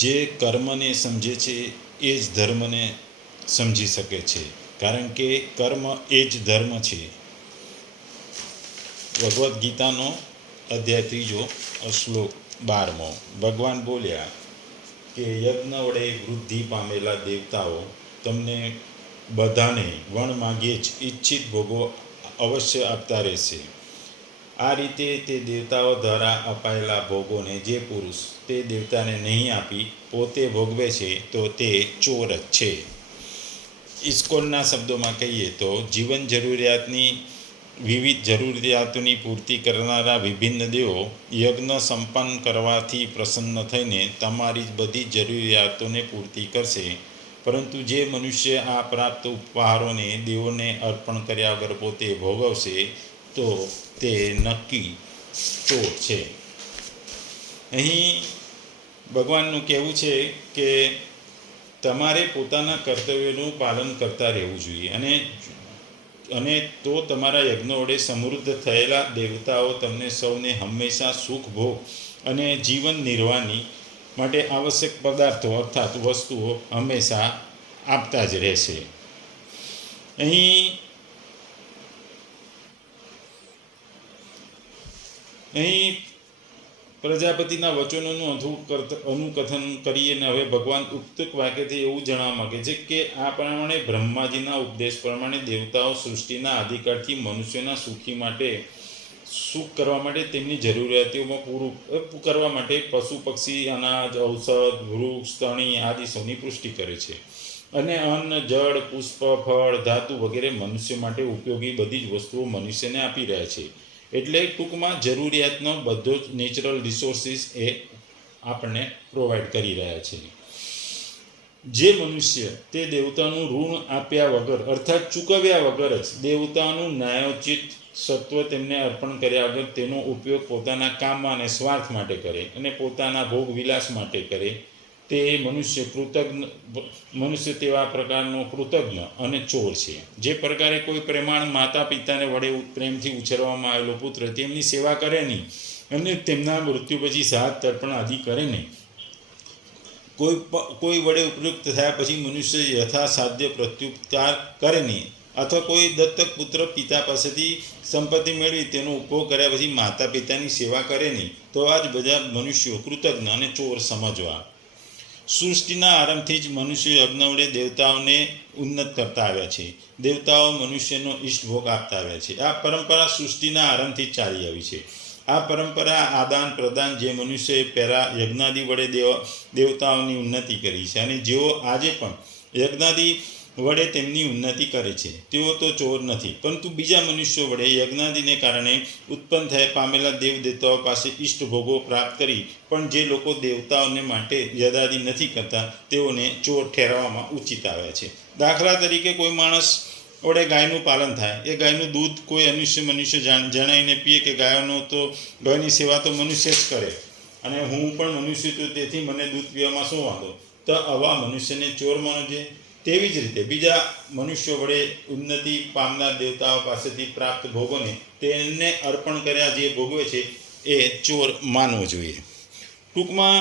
જે કર્મને સમજે છે એ જ ધર્મને સમજી શકે છે, કારણ કે કર્મ એ જ ધર્મ છે. ભગવદ્ ગીતાનો અધ્યાય 3 શ્લોક 12. ભગવાન બોલ્યા કે યજ્ઞ વડે વૃદ્ધિ પામેલા દેવતાઓ તમને બધાને વણ માગીએ જ ઈચ્છિત ભોગો અવશ્ય આપતા રહેશે. આ રીતે તે દેવતાઓ દ્વારા અપાયેલા ભોગોને જે પુરુષ તે દેવતાને નહીં આપી પોતે ભોગવે છે તો તે ચોર જ છે. ઇસ્કોનના શબ્દોમાં કહીએ તો જીવન જરૂરિયાતની વિવિધ જરૂરિયાતોની પૂર્તિ કરનારા વિભિન્ન દેવો યજ્ઞ સંપન્ન કરવાથી પ્રસન્ન થઈને તમારી બધી જરૂરિયાતોને પૂર્તિ કરશે. પરંતુ જે મનુષ્ય આ પ્રાપ્ત ઉપહારોને દેવોને અર્પણ કર્યા વગર પોતે ભોગવશે તો તે નક્કી ચોર છે. અહીં ભગવાનનું કહેવું છે કે તમારે પોતાના કર્તવ્યોનું પાલન કરતા રહેવું જોઈએ, અને તો તમારા યજ્ઞ વડે સમૃદ્ધ થયેલા દેવતાઓ તમને સૌને હંમેશા સુખ ભોગ અને જીવન નિર્વાહની માટે આવશ્યક પદાર્થો અર્થાત વસ્તુઓ હંમેશા આપતા જ રહેશે. અહીં પ્રજાપતિના વચનોનું અનુકથન કરીને હવે ભગવાન ઉક્ત વાક્યથી એવું જણાવવા માગે છે કે આ પ્રમાણે બ્રહ્માજીના ઉપદેશ પ્રમાણે દેવતાઓ સૃષ્ટિના અધિકારથી મનુષ્યના સુખ કરવા માટે તેમની જરૂરિયાતોમાં પૂરું કરવા માટે પશુ પક્ષી અનાજ ઔષધ વૃક્ષ તણી આદિ સૌની પુષ્ટિ કરે છે, અને અન્ન જળ પુષ્પ ફળ ધાતુ વગેરે મનુષ્ય માટે ઉપયોગી બધી જ વસ્તુઓ મનુષ્યને આપી રહ્યા છે. એટલે ટૂંકમાં જરૂરિયાતનો બધો જ નેચરલ રિસોર્સિસ એ આપણને પ્રોવાઈડ કરી રહ્યા છે. જે મનુષ્ય તે દેવતાનું ઋણ આપ્યા વગર અર્થાત ચૂકવ્યા વગર જ દેવતાનું ન્યાયોચિત સત્વ તેમને અર્પણ કર્યા વગર તેનો ઉપયોગ પોતાના કામમાં અને સ્વાર્થ માટે કરે અને પોતાના ભોગ વિલાસ માટે કરે તે મનુષ્ય તેવા પ્રકારનો કૃતજ્ઞ અને ચોર છે. જે પ્રકારે કોઈ પ્રેમાળ માતા પિતાને વડે પ્રેમથી ઉછેરવામાં આવેલો પુત્ર તેમની સેવા કરે નહીં અને તેમના મૃત્યુ પછી શ્રાદ્ધ તર્પણ આદિ કરે નહીં, કોઈ વડે ઉપયુક્ત થયા પછી મનુષ્ય યથાસાધ્ય પ્રત્યુપકાર કરે નહીં, અથવા કોઈ દત્તક પુત્ર પિતા પાસેથી સંપત્તિ મેળવી તેનો ઉપભોગ કર્યા પછી માતા પિતાની સેવા કરે નહીં, તો આ જ બધા મનુષ્યો કૃતજ્ઞ અને ચોર સમજવા. સૃષ્ટિના આરંભથી જ મનુષ્ય યજ્ઞ વડે દેવતાઓને ઉન્નત કરતા આવ્યા છે. દેવતાઓ મનુષ્યનો ઇષ્ટભોગ આપતા આવ્યા છે. આ પરંપરા સૃષ્ટિના આરંભથી જ ચાલી આવી છે. આ પરંપરા આદાન પ્રદાન જે મનુષ્યએ પહેલાં યજ્ઞાદિ વડે દેવતાઓની ઉન્નતિ કરી છે અને જેઓ આજે પણ યજ્ઞાદિ વડે તેમની ઉન્નતિ કરે છે તેઓ તો ચોર નથી, પરંતુ બીજા મનુષ્યો વડે યજ્ઞાદિને કારણે ઉત્પન્ન થયા પામેલા દેવ દેવતાઓ પાસે ઇષ્ટભોગો પ્રાપ્ત કરી પણ જે લોકો દેવતાઓને માટે યજ્ઞાદિ નથી કરતા તેઓને ચોર ઠેરવવામાં ઉચિત આવ્યા છે. દાખલા તરીકે કોઈ માણસ વડે ગાયનું પાલન થાય, એ ગાયનું દૂધ કોઈ મનુષ્ય જણાવીને પીએ કે ગાયની સેવા તો મનુષ્ય જ કરે અને હું પણ મનુષ્ય છું તેથી મને દૂધ પીવામાં શું વાંધો, તો આવા મનુષ્યને ચોર માનો છે. તેવી જ રીતે બીજા મનુષ્યો વડે ઉન્નતિ પામનાર દેવતાઓ પાસેથી પ્રાપ્ત ભોગોને તેને અર્પણ કર્યા જે ભોગવે છે એ ચોર માનવો જોઈએ. ટૂંકમાં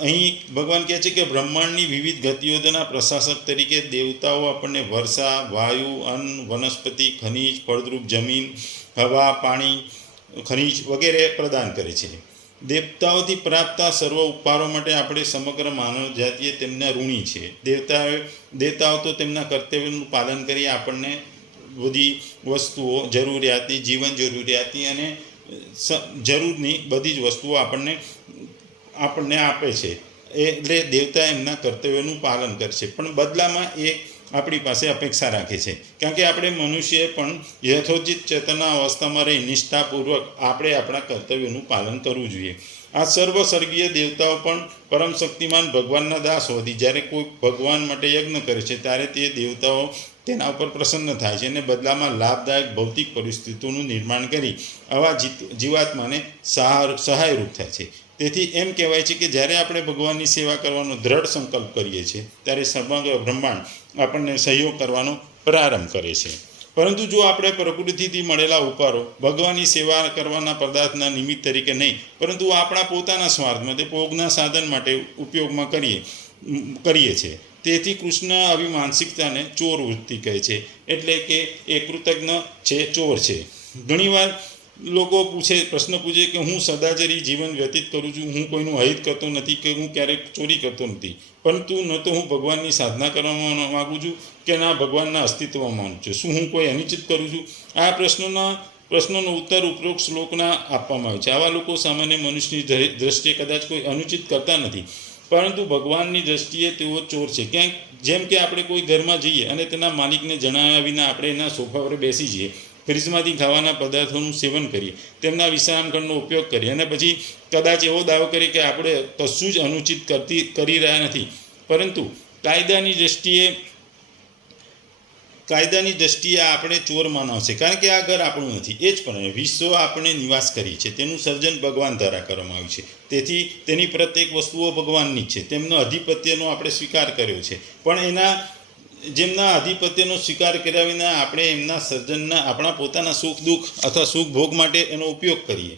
અહીં ભગવાન કહે છે કે બ્રહ્માંડની વિવિધ ગતિઓના પ્રશાસક તરીકે દેવતાઓ આપણને વર્ષા વાયુ અન્ન વનસ્પતિ ખનિજ ફળદ્રુપ જમીન હવા પાણી ખનિજ વગેરે પ્રદાન કરે છે. દેવતાઓથી પ્રાપ્ત સર્વ ઉપહારો માટે આપણે સમગ્ર માનવ જાતિએ તેમના ઋણી છે. દેવતાઓ તો તેમના કર્તવ્યનું પાલન કરી આપણને બધી વસ્તુઓ જરૂરિયાતની જીવન જરૂરિયાતની અને જરૂરની બધી જ વસ્તુઓ આપણને આપે છે. એટલે દેવતા એમના કર્તવ્યનું પાલન કરશે પણ બદલામાં એ આપણી પાસે અપેક્ષા રાખે છે, કારણ કે આપણે મનુષ્યએ પણ યથોચિત ચેતના અવસ્થામાં રહી નિષ્ઠાપૂર્વક આપણે આપણા કર્તવ્યોનું પાલન કરવું જોઈએ. આ સર્વસર્ગીય દેવતાઓ પણ પરમ શક્તિમાન ભગવાનના દાસ હોવાથી જ્યારે કોઈ ભગવાન માટે યજ્ઞ કરે છે ત્યારે તે દેવતાઓ તેના ઉપર પ્રસન્ન થાય છે અને બદલામાં લાભદાયક ભૌતિક પરિસ્થિતિઓનું નિર્માણ કરી આવા જીવાત્માને સહાયરૂપ થાય છે. તેથી એમ કહેવાય છે કે જ્યારે આપણે ભગવાનની સેવા કરવાનો દ્રઢ સંકલ્પ કરીએ છીએ ત્યારે સમગ્ર બ્રહ્માંડ આપણને સહયોગ કરવાનો પ્રારંભ કરે છે. પરંતુ જો આપણે પ્રકૃતિથી મળેલા ઉપહારો ભગવાનની સેવા કરવાના પદાર્થના નિમિત્ત તરીકે નહીં, પરંતુ આપણા પોતાના સ્વાર્થ માટે ભોગના સાધન માટે ઉપયોગમાં કરીએ છીએ, તેથી કૃષ્ણ આવી માનસિકતાને ચોર વૃત્તિ કહે છે. એટલે કે એ કૃતજ્ઞ છે, ચોર છે. ઘણીવાર લોકો પ્રશ્ન પૂછે કે હું સદાચારી જીવન વ્યતીત કરું છું, હું કોઈનું અહિત કરતો નથી, કે હું ક્યારેક ચોરી કરતો નથી, પરંતુ ન તો હું ભગવાનની સાધના કરવા માગું છું કે ના ભગવાનના અસ્તિત્વમાં માનું છું. શું હું કોઈ અનિશ્ચિત કરું છું? આ પ્રશ્નનો ઉત્તર ઉપરોક્ત શ્લોકના આપવામાં આવે છે. આવા લોકો સામાન્ય મનુષ્યની દ્રષ્ટિએ કદાચ કોઈ અનુચિત કરતા નથી, પરંતુ ભગવાનની દ્રષ્ટિએ તેઓ ચોર છે. ક્યાંક જેમ કે આપણે કોઈ ઘરમાં જઈએ અને તેના માલિકને જણાવ્યા વિના આપણે એના સોફા પર બેસી જઈએ, ફ્રીજમાંથી ખાવાના પદાર્થોનું સેવન કરીએ, તેમના વિશ્રામખંડનો ઉપયોગ કરીએ અને પછી કદાચ એવો દાવો કરીએ કે આપણે કશું જ અનુચિત કરી રહ્યા નથી, પરંતુ કાયદાની દ્રષ્ટિએ આપણે ચોર માનવશે, કારણ કે આ ઘર આપણું નથી. એ જ પણ વિશ્વ આપણે નિવાસ કરી છે, તેનું સર્જન ભગવાન દ્વારા કરવામાં આવ્યું છે, તેથી તેની પ્રત્યેક વસ્તુઓ ભગવાનની છે. તેમનો અધિપત્યનો આપણે સ્વીકાર કર્યો છે, પણ જેમના આધિપત્યનો સ્વીકાર કર્યા વિના આપણે એમના સર્જનના આપણા પોતાના સુખ દુઃખ અથવા સુખ ભોગ માટે એનો ઉપયોગ કરીએ,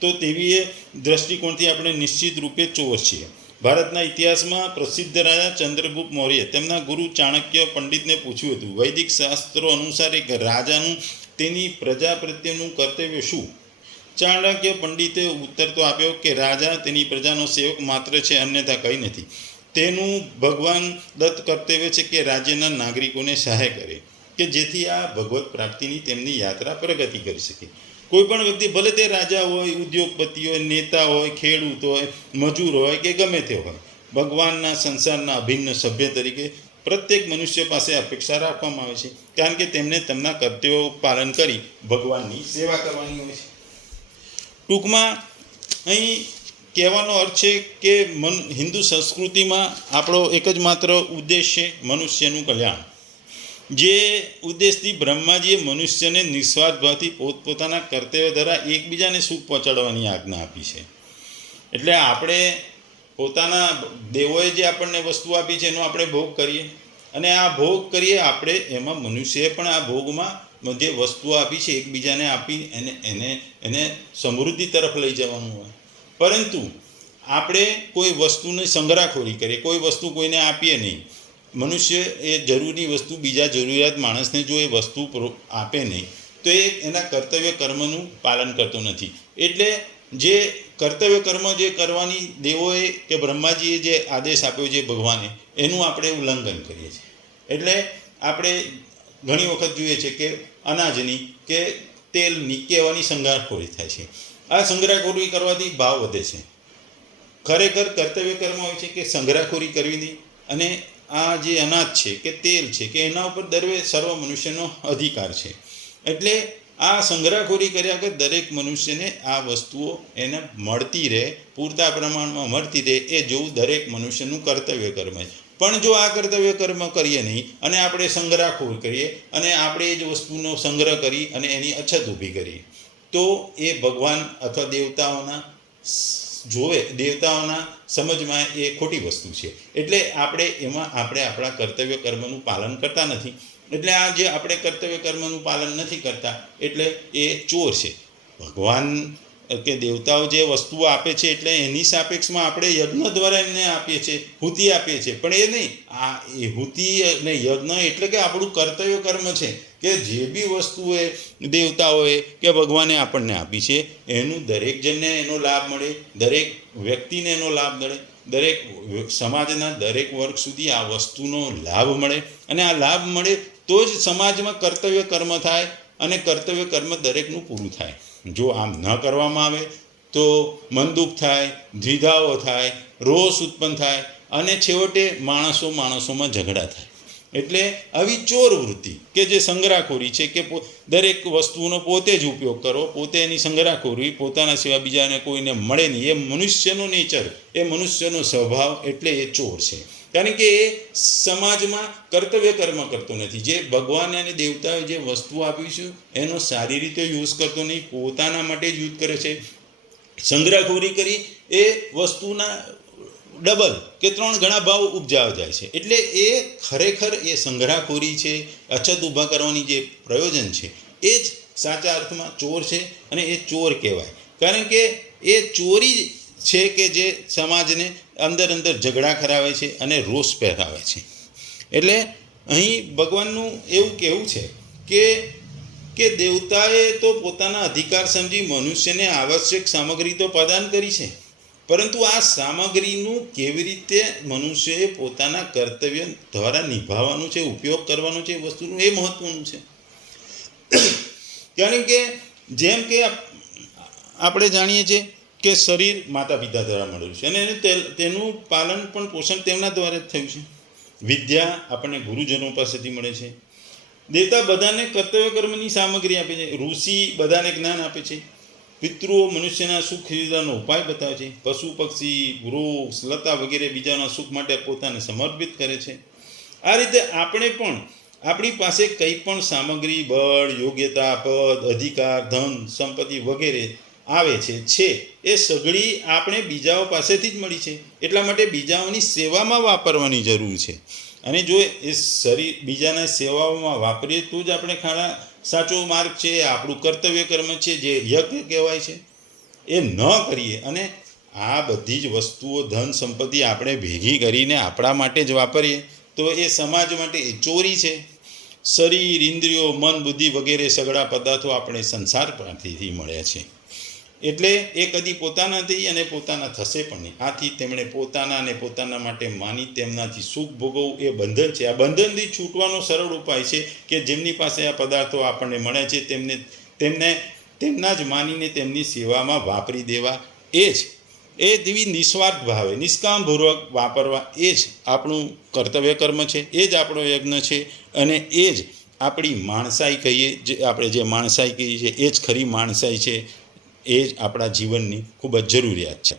તો તેવી દ્રષ્ટિકોણથી આપણે નિશ્ચિત રૂપે ચોર છીએ. ભારતના ઇતિહાસમાં પ્રસિદ્ધ રાજા ચંદ્રગુપ્ત મૌર્ય તેમના ગુરુ ચાણક્ય પંડિતને પૂછ્યું હતું, વૈદિક શાસ્ત્રો અનુસાર એક રાજાનું તેની પ્રજા પ્રત્યેનું કર્તવ્ય શું? ચાણક્ય પંડિતે ઉત્તર તો આપ્યો કે રાજા તેની પ્રજાનો સેવક માત્ર છે, અન્યથા કંઈ નથી. તેનું ભગવાન દત્ત કર્તવ્ય છે કે રાજ્યના નાગરિકોને સહાય કરે, કે જેથી આ ભગવત પ્રાપ્તિની તેમની યાત્રા પ્રગતિ કરી શકે. કોઈ પણ વ્યક્તિ, ભલે તે રાજા હોય, ઉદ્યોગપતિ હોય, નેતા હોય, ખેડૂત હોય, મજૂર હોય કે ગમે તે હોય, ભગવાનના સંસારના અભિન્ન સભ્ય તરીકે પ્રત્યેક મનુષ્ય પાસે અપેક્ષા રાખવામાં આવે છે, કારણ કે તેમને તેમના કર્તવ્યો પાલન કરી ભગવાનની સેવા કરવાની હોય છે. ટૂંકમાં અહીં કહેવાનો અર્થ છે કે હિન્દુ સંસ્કૃતિમાં આપણો એક જ માત્ર ઉદ્દેશ છે, મનુષ્યનું કલ્યાણ. જે ઉદ્દેશથી બ્રહ્માજીએ મનુષ્યને નિસ્વાર્થ ભાવથી પોતપોતાના કર્તવ્ય દ્વારા એકબીજાને સુખ પહોંચાડવાની આજ્ઞા આપી છે. એટલે આપણે પોતાના દેવોએ જે આપણને વસ્તુ આપી છે એનો આપણે ભોગ કરીએ, અને આ ભોગ કરીએ આપણે, એમાં મનુષ્યએ પણ આ ભોગમાં જે વસ્તુઓ આપી છે એકબીજાને આપી એને સમૃદ્ધિ તરફ લઈ જવાનું હોય. પરંતુ આપણે કોઈ વસ્તુની સંગ્રહખોરી કરીએ, કોઈ વસ્તુ કોઈને આપીએ નહીં. મનુષ્ય એ જરૂરી વસ્તુ બીજા જરૂરિયાત માણસને જો એ વસ્તુ આપે નહીં, તો એ એના કર્તવ્ય કર્મનું પાલન કરતો નથી. એટલે જે કર્તવ્ય કર્મ જે કરવાની દેવોએ કે બ્રહ્માજીએ જે આદેશ આપ્યો છે ભગવાને, એનું આપણે ઉલ્લંઘન કરીએ છીએ. એટલે આપણે ઘણી વખત જોઈએ છે કે અનાજની કે તેલની કે એવાની સંગ્રહખોરી થાય છે. આ સંગ્રહખોરી કરવાથી ભાવ વધે છે. ખરેખર કર્તવ્ય કર્મ હોય છે કે સંગ્રહખોરી કરવી નહીં, અને આ જે અનાજ છે કે તેલ છે કે એના ઉપર સર્વ મનુષ્યનો અધિકાર છે. એટલે આ સંગ્રહખોરી કર્યા કે દરેક મનુષ્યને આ વસ્તુઓ એને મળતી રહે, પૂરતા પ્રમાણમાં મળતી રહે, એ જોવું દરેક મનુષ્યનું કર્તવ્ય કર્મ છે. પણ જો આ કર્તવ્ય કર્મ કરીએ નહીં અને આપણે સંગ્રહખોરી કરીએ અને આપણે એ જ વસ્તુનો સંગ્રહ કરી અને એની અછત ઊભી કરીએ, તો એ ભગવાન અથવા દેવતાઓના સમજમાં એ ખોટી વસ્તુ છે. એટલે આપણે આપણા કર્તવ્ય કર્મનું પાલન કરતા નથી. એટલે આ જે આપણે કર્તવ્ય કર્મનું પાલન નથી કરતા, એટલે એ ચોર છે. ભગવાન કે દેવતાઓ જે વસ્તુઓ આપે છે એટલે એની સાપેક્ષમાં આપણે યજ્ઞ દ્વારા એમને આપીએ છીએ, હુતિ આપીએ છીએ, પણ એ નહીં. એ હુતિ અને યજ્ઞ એટલે કે આપણું કર્તવ્ય કર્મ છે કે જે બી વસ્તુએ દેવતાઓએ કે ભગવાને આપણને આપી છે એનું દરેક જણને એનો લાભ મળે, દરેક વ્યક્તિને એનો લાભ મળે, દરેક સમાજના દરેક વર્ગ સુધી આ વસ્તુનો લાભ મળે, અને આ લાભ મળે તો જ સમાજમાં કર્તવ્ય કર્મ થાય અને કર્તવ્ય કર્મ દરેકનું પૂરું થાય. જો આમ ન કરવામાં આવે તો મન દુઃખ થાય, દ્વિધાઓ થાય, રોષ ઉત્પન્ન થાય, અને છેવટે માણસોમાં ઝઘડા થાય. એટલે આવી ચોર વૃત્તિ કે જે સંગ્રહખોરી છે કે દરેક વસ્તુનો પોતે જ ઉપયોગ કરો, પોતે એની સંગ્રહખોરી, પોતાના સિવાય બીજાને કોઈને મળે નહીં, એ મનુષ્યનો નેચર, એ મનુષ્યનો સ્વભાવ. એટલે એ ચોર છે, કારણ કે એ સમાજમાં કર્તવ્ય કર્મ કરતો નથી. જે ભગવાન અને દેવતાએ જે વસ્તુ આપી છે એનો સારી રીતે યુઝ કરતો નહીં, પોતાના માટે જ યુઝ કરે છે. સંગ્રહખોરી કરી એ ડબલ કે 3 ગણા ભાવ ઉપજાવા જાય છે. એટલે એ ખરેખર એ સંગ્રહખોરી છે, અછત ઊભા કરવાની જે પ્રયોજન છે એ જ સાચા અર્થમાં ચોર છે અને એ ચોર કહેવાય. કારણ કે એ ચોરી છે કે જે સમાજને અંદર ઝઘડા કરાવે છે અને રોષ પહેરાવે છે. એટલે અહીં ભગવાનનું એવું કહેવું છે કે દેવતાએ તો પોતાના અધિકાર સમજી મનુષ્યને આવશ્યક સામગ્રી તો પ્રદાન કરી છે, પરંતુ આ સામગ્રીનું કેવી રીતે મનુષ્યએ પોતાના કર્તવ્ય દ્વારા નિભાવવાનું છે, ઉપયોગ કરવાનો છે, એ વસ્તુનું એ મહત્વનું છે. કારણ કે જેમ કે આપણે જાણીએ છીએ કે શરીર માતા પિતા દ્વારા મળેલું છે અને તેનું પાલન પણ પોષણ તેમના દ્વારા જ થયું છે. વિદ્યા આપણને ગુરુજનો પાસેથી મળે છે. દેવતા બધાને કર્તવ્ય કર્મની સામગ્રી આપે છે. ઋષિ બધાને જ્ઞાન આપે છે. પિતૃઓ મનુષ્યના સુખ સુવિધાનો ઉપાય બતાવે છે. પશુ પક્ષી વૃક્ષ લતા વગેરે બીજાના સુખ માટે પોતાને સમર્પિત કરે છે. આ રીતે આપણે પણ આપણી પાસે કંઈ પણ સામગ્રી, બળ, યોગ્યતા, પદ, અધિકાર, ધન, સંપત્તિ વગેરે આવે છે એ સઘળી આપણે બીજાઓ પાસેથી જ મળી છે. એટલા માટે બીજાઓની સેવામાં વાપરવાની જરૂર છે. અને જો એ શરીર બીજાના સેવાઓમાં વાપરીએ તો જ આપણે સાચો માર્ગ છે, આપણું કર્તવ્ય કર્મ છે જે યજ્ઞ કહેવાય છે એ ન કરીએ અને આ બધી જ વસ્તુઓ ધન સંપત્તિ આપણે ભેગી કરીને આપણા માટે જ વાપરીએ તો એ સમાજ માટે એ ચોરી છે. શરીર, ઇન્દ્રિયો, મન, બુદ્ધિ વગેરે સઘળા પદાર્થો આપણે સંસાર પાસેથી મળ્યા છે. એટલે એ કદી પોતાના નથી અને પોતાના થશે પણ નહીં. આથી તેમણે પોતાના અને પોતાના માટે માની તેમનાથી સુખ ભોગવવું એ બંધન છે. આ બંધનથી છૂટવાનો સરળ ઉપાય છે કે જેમની પાસે આ પદાર્થો આપણને મળે છે તેમને તેમના જ માનીને તેમની સેવામાં વાપરી દેવા. એ તેવી નિસ્વાર્થ ભાવે નિષ્કામપૂર્વક વાપરવા એ જ આપણું કર્તવ્ય કર્મ છે, એ જ આપણો યજ્ઞ છે અને એ જ આપણી માણસાઈ કહીએ, જે આપણે જે માણસાઈ કહીએ છીએ એ જ ખરી માણસાઈ છે. એ જ આપણા જીવનની ખૂબ જ જરૂરિયાત છે.